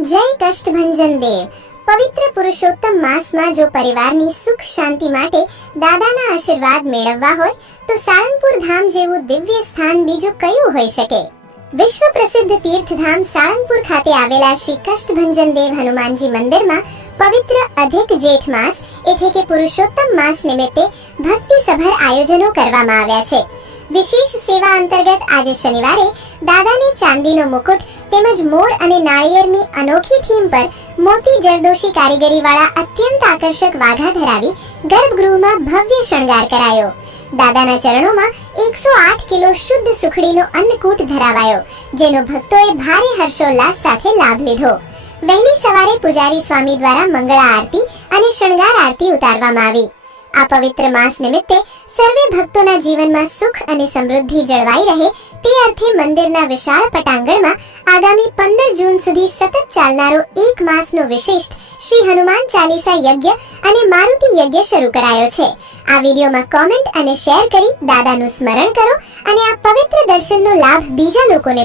જય કષ્ટભંજન દેવ। પવિત્ર પુરુષોત્તમ માસમાં જો પરિવારની સુખ શાંતિ માટે દાદાના આશીર્વાદ મેળવવા હોય તો સાળંગપુર ધામ જેવું દિવ્ય સ્થાન બીજું કયું હોઈ શકે। વિશ્વ પ્રસિદ્ધ તીર્થધામ સાળંગપુર ખાતે આવેલા શ્રી કષ્ટભંજન દેવ હનુમાનજી મંદિરમાં પવિત્ર અધિક જેઠ માસ એટલે કે પુરુષોત્તમ માસ નિમિત્તે ભક્તિસભર આયોજનો કરવામાં આવ્યા છે। વિશેષ સેવા અંતર્ગત આજે શનિવારે દાદાને ચાંદીનો મુકુટ તેમજ મોર અને નાળિયેરની અનોખી થીમ પર મોતી જરદોશી કારીગરીવાળા અત્યંત આકર્ષક વાઘા ધરાવી ગર્ભગૃહમાં ભવ્ય શણગાર કરાયો। દાદાના ચરણોમાં 108 કિલો શુદ્ધ સુખડીનો અન્નકૂટ ધરાવાયો, જેનો ભક્તોએ ભારે હર્ષોલ્લાસ સાથે લાભ લીધો। વહેલી સવારે પૂજારી સ્વામી દ્વારા મંગળા આરતી અને શણગાર આરતી ઉતારવામાં આવી। આ પવિત્ર માસ નિમિત્તે સર્વે ભક્તોના જીવનમાં સુખ અને સમૃદ્ધિ જળવાઈ રહે તે અર્થે મંદિરના વિશાળ પટાંગણમાં આગામી 15 જૂન સુધી સતત ચાલનારો એક માસનો વિશિષ્ટ શ્રી હનુમાન ચાલીસા યજ્ઞ અને મારુતિ યજ્ઞ શરૂ કરાયો છે। આ વિડીયોમાં કોમેન્ટ અને શેર કરી દાદાનું સ્મરણ કરો અને આ પવિત્ર દર્શનનો લાભ બીજા લોકોને